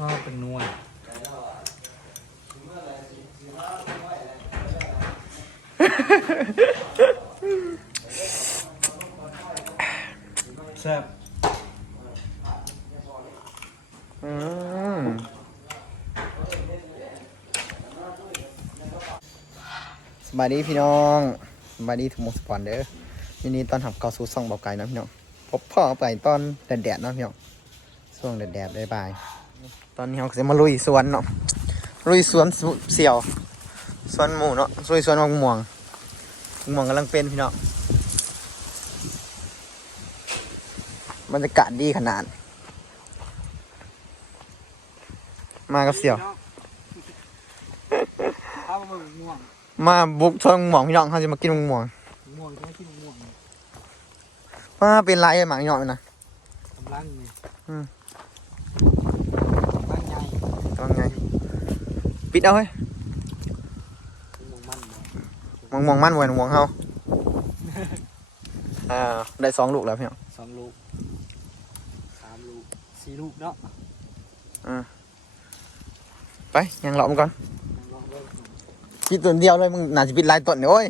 ชอบเป็นนวดแซ่บอืมสบายดีพี่น้องสบายดีทุกหมดสปอนเด้อยินดีต้อนรับเข้าสู่ซ่องเบาไก่นะพี่น้องพบพ่อไปตอนแดดๆเนาะพี่น้องช่วงแดดๆบายๆ ตอนนี้เราก็จะมาลุยสวนเนาะลุยสวนสุเสี่ยวสวนหมูเนาะลุยสวนมะม่วงมะม่วงกำลังเป็นพี่น้องบรรยากาศดีขนาด มากับเสี่ยวข้าวมันม่วงมาบุกชนหมองพี่น้องเขาจะมากินมะม่วงม่วงใช่ที่ม่วงว่าเป็นไรหมางหยอดนะกำลังนี่อืม กำลังใหญ่ ต้องไง ปิดเอาเฮ้ยม่วงมันมองมองมันไว้มองเฮาอ่าได้สองลูกแล้วพี่น้องสองลูกสามลูกสี่ลูกเนาะไปยังเลาะมันก่อนลองเบิ่งปิดตัวเดียวเลยมึงน่าจะปิดหลายต้นเนี่ยโอ้ย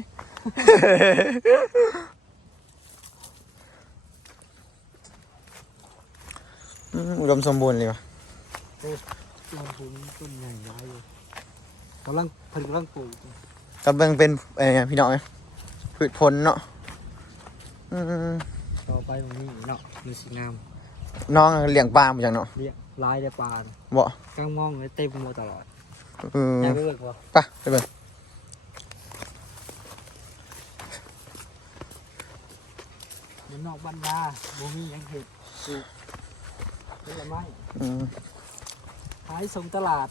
อืมอุดมสมบูรณ์เลยวะต้นทุนต้นใหญ่ย้ายอยู่ กำลังเพิ่นกำลังปลูกก็เบิ่งเป็นเอ่อพี่น้องเอ้ยพืชผลเนาะอืมต่อไปตรงนี้เนาะมีสีงามน้องเลี้ยงปลามาจากเนาะเรียกลายได้ปลาบ่กลางมองเลยเต็มมัวตลอดเอออยากไปเบิ่งบ่ไปไปเบิ่งเดี๋ยวนอกบ้านดาบ่มีหยังเห็ดปลูกผลไม้อืมขายส่งตลาด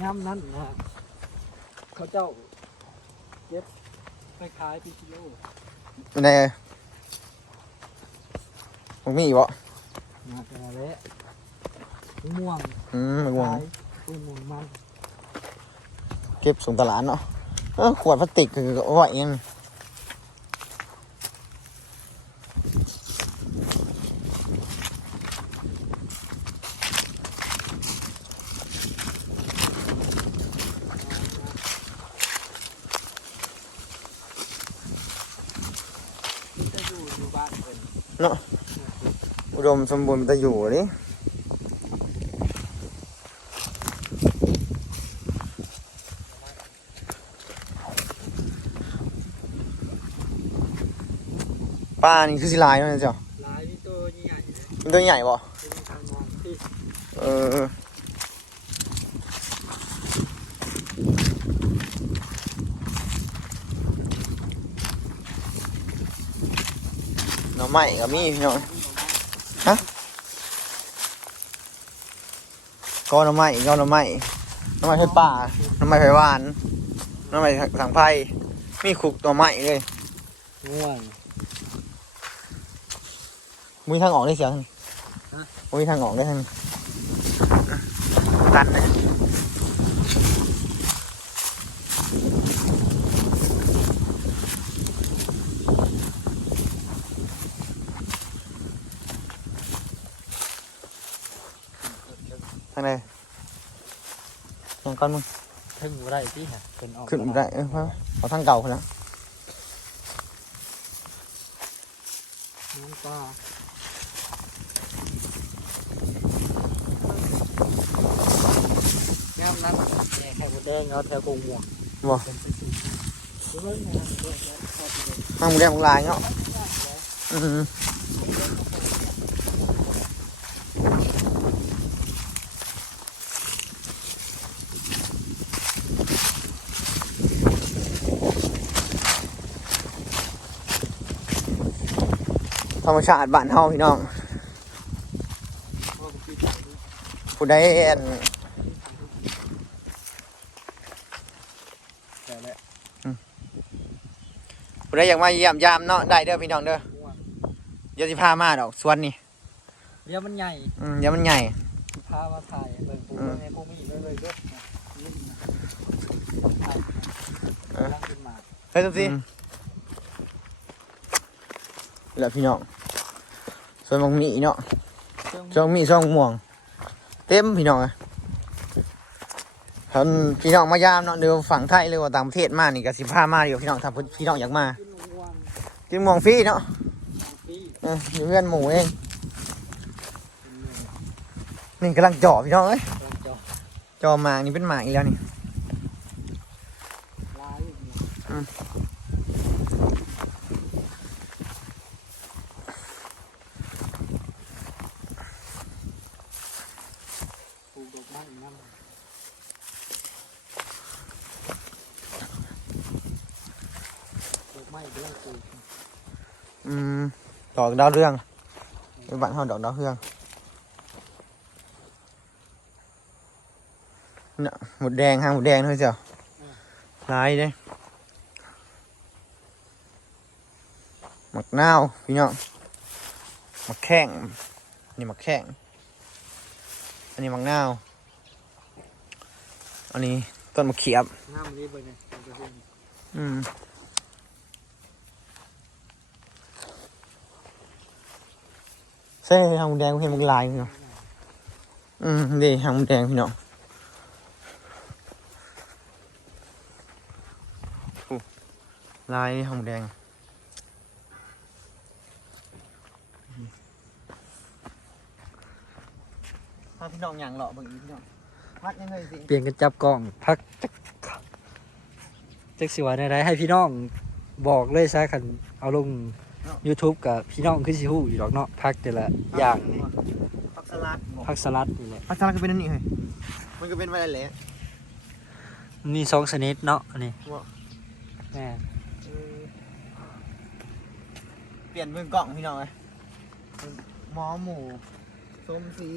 ย่ำนั้นนะฮะเขาเจ้าเย็บไปขายเป็นกิโลเป็นไงมึงมีอีกบ่นะเป็นอะไรม่วงอืมมึงวงขายเป็นม่วงมัน เก็บส่งตลาดเนาะเออขวดพลาสติกคือเอาไว้เอง ที่จะอยู่อยู่บ้านเป็น อุ ดมสมบูรณ์มันจะอยู่นี่ปลานี่คือสิลายเนาะเจ้าลายนี่ตัวใหญ่ๆเลยมันตัวใหญ่บ่เป็นทางมองที่เออหน่อไม้ก็มีพี่น้อง ฮะก็หน่อไม้ก็หน่อไม้หน่อไม้ไฟป่าหน่อไม้ไฟหวานหน่อไม้สังไพมีขุกหน่อไม้เลยม่วงมีทางออกได้เสียงฮะมีทางออกได้ทางตันเลยทางไหน ทางก้อนมึงถึงบ่ได้ที่ฮะเป็นออกขึ้นได้เออเอาเอาทางเก่าคนละน้องปลาแก้มนั้นแข่ไข่มดแดงเอาแถวกงม่วงบ่เป็นสีๆเฮ้ยนะเฮ้ยนะชอบเลยทางมึงแดงมึงลายเนาะอืม ธรรมชาติบ้านเฮาพี่น้องเพราะผมคิดว่าผู้ใดอันแต่ละผู้ใดอยากมาเยี่ยมยามเนาะได้เด้อพี่น้องเด้อม่วงเดี๋ยวสิพามาดอกสวนนี่เดี๋ยวมันใหญ่อืมเดี๋ยวมันใหญ่พามาถ่ายเบิ่งปูอืมในปูมีเลยเลยเด้อนะนี่นะถ่ายเออกำลังขึ้นมาเฮ้ยตุ๊สิแล้วพี่น้อง ส่วนมังมีเนาะเครื่องช่วงมีช่วงม่วง เต็มพี่น้องอะท่านพี่น้องมายามเนาะเดี๋ยวฝั่งไทยหรือว่าต่างประเทศมานี่ก็สิพามาอยู่พี่น้องถ้าพี่น้องอยากมากินมะม่วงกินหมองฟรีเนาะปีเอออยู่เพื่อนหมูเองนี่กำลังเจาะพี่น้องเอ้ยกำลังจะจอหมากนี่เป็นหมากอีกแล้วนี่ ลายอยู่นี่ อืม ปลูกดอกไม้นั่นดอกไม้กำลังปลูก อืม ดอกดาวเรืองเป็นบ้านเฮาดอกดาวเรืองเนี่ยหมดแดงฮะหมดแดงเท่าเจ้าลายเด้หมักนาวพี่น้องหมักแข้งนี่หมักแข้งอันนี้หมักนาว อันนี้ต้นมะ เขียบงามนี้ไปเนี่ยมันจะเป็นอืมใช่หางหมูแดงเห็นมันลายพี่น้องอืมดีหางหมูแดงพี่น้องอู้ลายหางหมูแดงถ้าพี่น้องอย่างเหลาะเบางอีพี่น้องพักยังไงสิเปลี่ยนกันจับกล้องพักจักจักสิว่าได้ให้พี่น้องบอกเลยซะคันเอาลง YouTube กับพี่น้องคือสิฮู้อยู่ดอกเนาะพักแต่ละอย่างนี่ผักสลัดพักสลัดนี่แหละผักสลัดก็เป็นอันนี้เฮ้ยมันก็เป็นอะไรแหละมีสองชนิดเนาะอันนี้ว่าแม่เปลี่ยนมือกล่องพี่น้องเลยหมอหมูส้มสี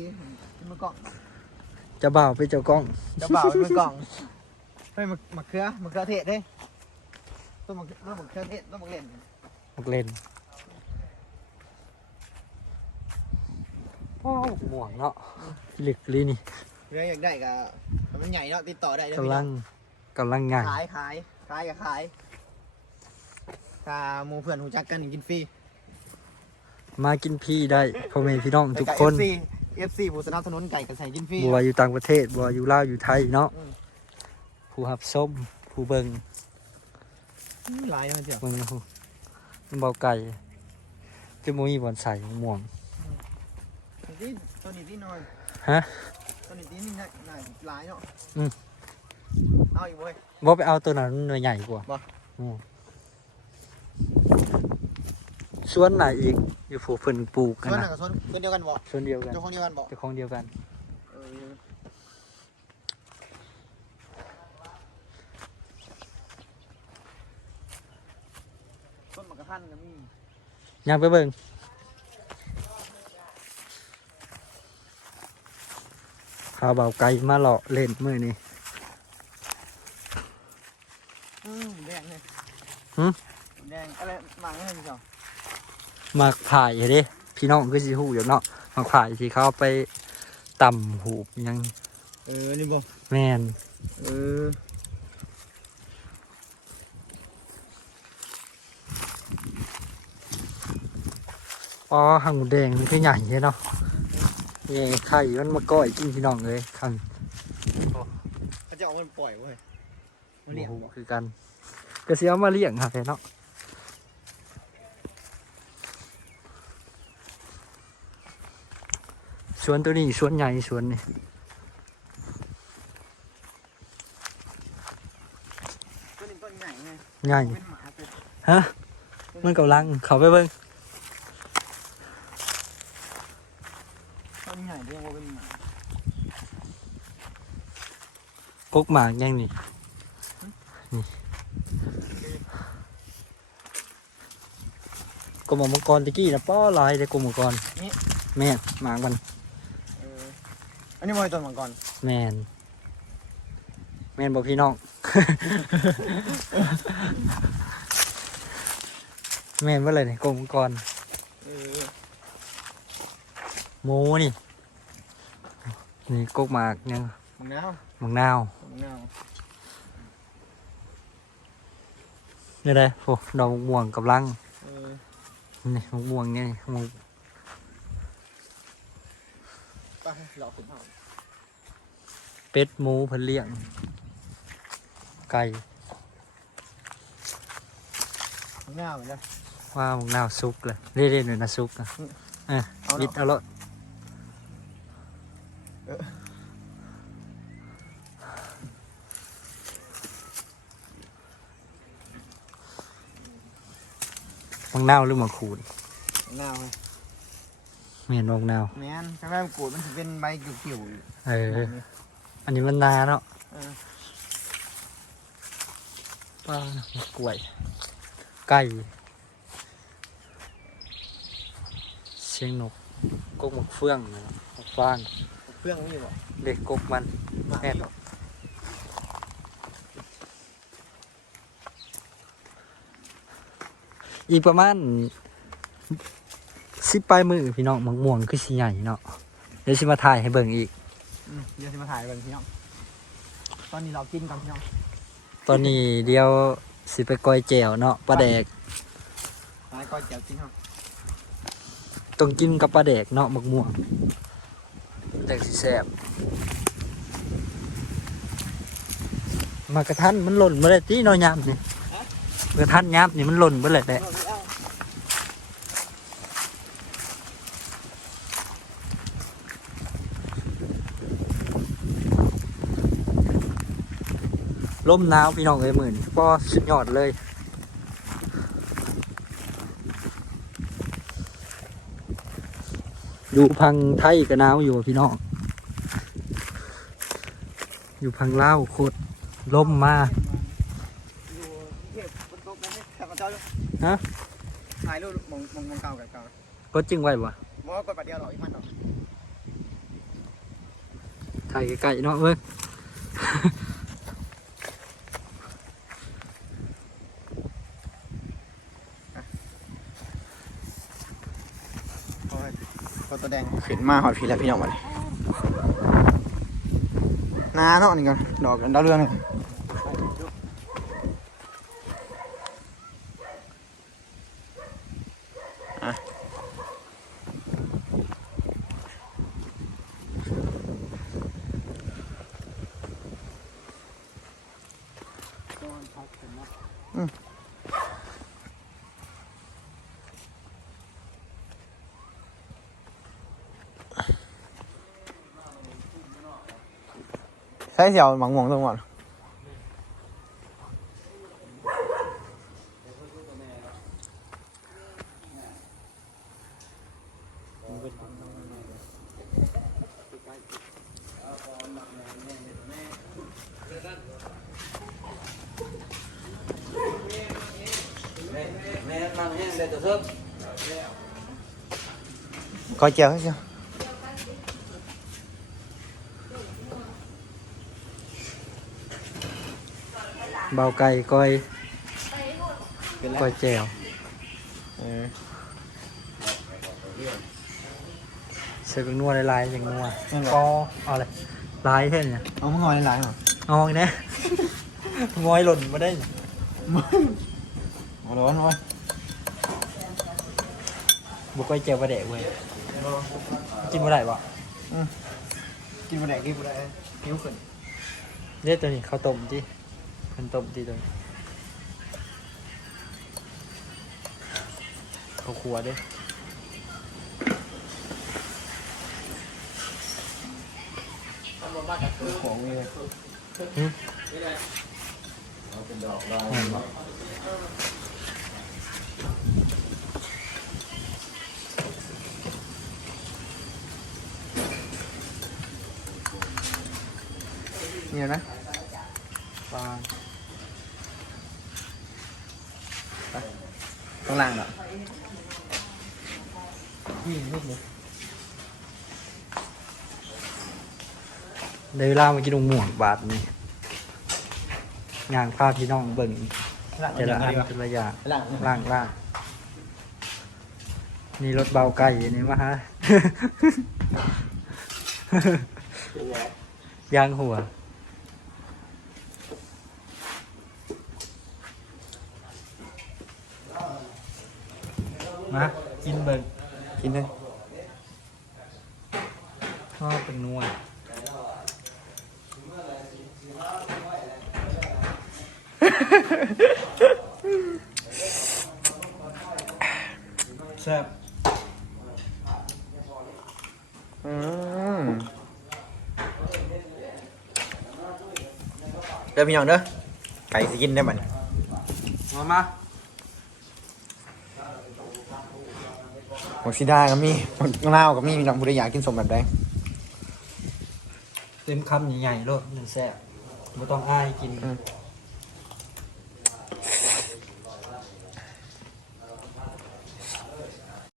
เป็นมือกล่องจะบ่าวไปเจ้ากล้องจะเบาเป็นมือกล่องเฮ้ยมะมะเขือมะเขือเทศเด้ต้นมะเขือต้นมะเขือเทศต้นมะเขือเล่นมักเล่น พ่อหม่วงเนาะหลึกลีนี่เรื่องอยากได้ก็มันใหญ่เนาะติดต่อได้เด้อกำลังกำลังงานขายขายขายกับขายตาหมูเพื่อนหูจักกันกินฟรีมากินพี่ได้พ่อแม่พี่น้องทุกคนเอฟซีเอฟซีผู้สนับสนุนไก่กับใส่กินฟรีบัวอยู่ต่างประเทศบัวอยู่ลาวอยู่ไทยเนาะอืมผู้หับส้มผู้เบิงหลายมันเจียวเบิงผู้มันเบาไก่จะมุ้ยบอนใส่ม่วง ตัวนี้ตัวนี้ที่นอนฮะตัวนี้ที่นี่น่าน่าหลายเนาะอืมเอาอีกเว้ยบ่ไปเอาตัวนั้นหน่วยใหญ่กว่าบ่อืมส่วนไหนอีกอยู่ผู้เพิ่นปลูกกันส่วนหนะนึ่งกับส่วนเพื่อนเดียวกันบ่ส่วนเดียวกันเจ้าของเดียวกันบ่เจ้าของเดียวกันเออต้นมะกระทันก็มียังไปเบิ่ง พาเบาไก่มาเลาะเล่นมือนี่อืมแดงเลยหึแดงอะไรหมังอะไรพี่เจ้ามักผ่ายเด้พี่น้องคือสิฮู้อยู่เนาะมักผ่ายที่เขาเอาไปต่ำหูบหยังเออ นี่บ่แม่นเอออ๋อหางหมูแดงมันคือใหญ่เนาะ นี่ไข่มันมาก้อยกินพี่น้องเลยคันเขาจะเอามันปล่อยเว้ยมันเลี้ยงโอ้โหบ่คือกันก็สิเอามาเลี้ยงค่ะเนาะสวนตัวนี้สวนใหญ่สวนนี่ตัวนี้ต้นใหญ่ไงใหญ่เป็นหมาเป็นฮะมันกำลังเขาไปเบิ่ง ต้นใหญ่เรียกว่าเป็นหมาก กหมากยังนี่นี่กลมมังกรตะกี้นะป้อลายเลยกลมมังกรแม่นหมากมันเอออันนี้มอยต้นมังกรแมนแมนบอกพี่น้อง แมนว่าอะไรเนี่ยกลมมังกรเออหมูนี่นี่กกหมากยัง มังนาวหมังนาวมังนาวนี่เลยโอ้ดอกมะม่วงกับลังเออนี่มะม่วงนี่มะม่วงไปเราขุดเผาเป็ดหมูเพิ่นเลี้ยง ไก่ง่ายเหมือนกันว่าหมึงนาวซุกเลยเล่นๆหน่อยนะซุกอะอะเอาเนาะวิดเอาละ เออ หมึ งนาวหรือมึงขูดง่าเลยเมียนหมึงนาวแม่นข้างล่างกูดมันจะเป็นใบเกิ่วๆอยู่เออ อันนี้มันนาเนาะเออป้ากล้วย ไก่เสียงนกกกหมกเฟืองนะมกฟางเครื่องนี่บ่เด็กกกมันแม่น เนาะ อีกประมาณสิบปลายมือพี่น้องมังม่วงคือสีใหญ่เนาะเดี๋ยวสิมาถ่ายให้เบิ่งอีกอืมเดี๋ยวจะมาถ่ายกันพี่น้อง ตอนนี้เรากินกันพี่น้อง ตอนนี้เดี๋ยวสิไปก้อยแจวเนาะปลาแดกมาก้อยเจียวกินครับต้องกินกับปลาแดกเนาะมักม่วงแดกสิแซ่บมากระทันมันหล่นมาเลยตีเนอยยามนี่กระทันยามนี่มันหล่นมาเลยแหละ ลมหนาวพี่น้องเอ้ยหมื่นป้อสุดยอดเลยอยู่พังไทยก็หนาวอยู่พี่น้องอยู่พังลาวโคตรล่มมาอยู่เก็บบนโต๊ะนั่นนี่ขับมาเจ้าอยู่ฮะถ่ายรูปมองมองมองเก่ากับเก่าก็จึงไว้บ่บอกว่ากดปัดเดียวหรอกอีกมันหรอกถ่ายไกลๆเนาะเว้ย โอ้ยตัวตัวแดง ขึ้นมาหอดพี่แล้วพี่น้องมาเลยนาเนาะนี่ก่อนดอกดาวเรืองนี่อะ ใช้เสียวหมังหมวงตรงก่อนก้อย เจียวให้เจียวเบาไก่ก้อยเป็นไรก้อยแจวเออเสือกนัวลายๆอย่างนัวนั่นแหละก็เอาเลยลายเท่เนี่ยเอามึงงอยหลายๆหรอเอาอีกนะงอยหล่นมาได้เนี่ยเอาร้อนวะบุกก้อยแจวปลาแดกเว้ยกินมาได้ปะกินบะแดกกินบะแดกหิวขึ้นเรียกตัวนี้ข้าวต้มดิ มันต้มดิตัวนี้ข้าวคั่วเด้ของนี่เลยแม่นบ่นี่เห็นไหมปลาข้างล่างเหรอในเวลามากินหม่วงบาทนี่งานพาพี่น้องเบิ่งแต่ละอันแต่ละอย่างล่างล่างล่างนี่รถเบาไก่นี่มาฮะยางหัว มากินเบิร์กินเลยชอบเป็นนัวแซ่บอืมเดี๋ยวพี่น้องเด้อไก่สกินได้ไหมมมา หมกซีดาก็มีหมกลาวก็มีมีน้องผู้ใดอยากกินสมแบบใดเต็มคำใหญ่ๆโลดหนึ่งแซ่บไม่ต้องอ้ายกิน อืม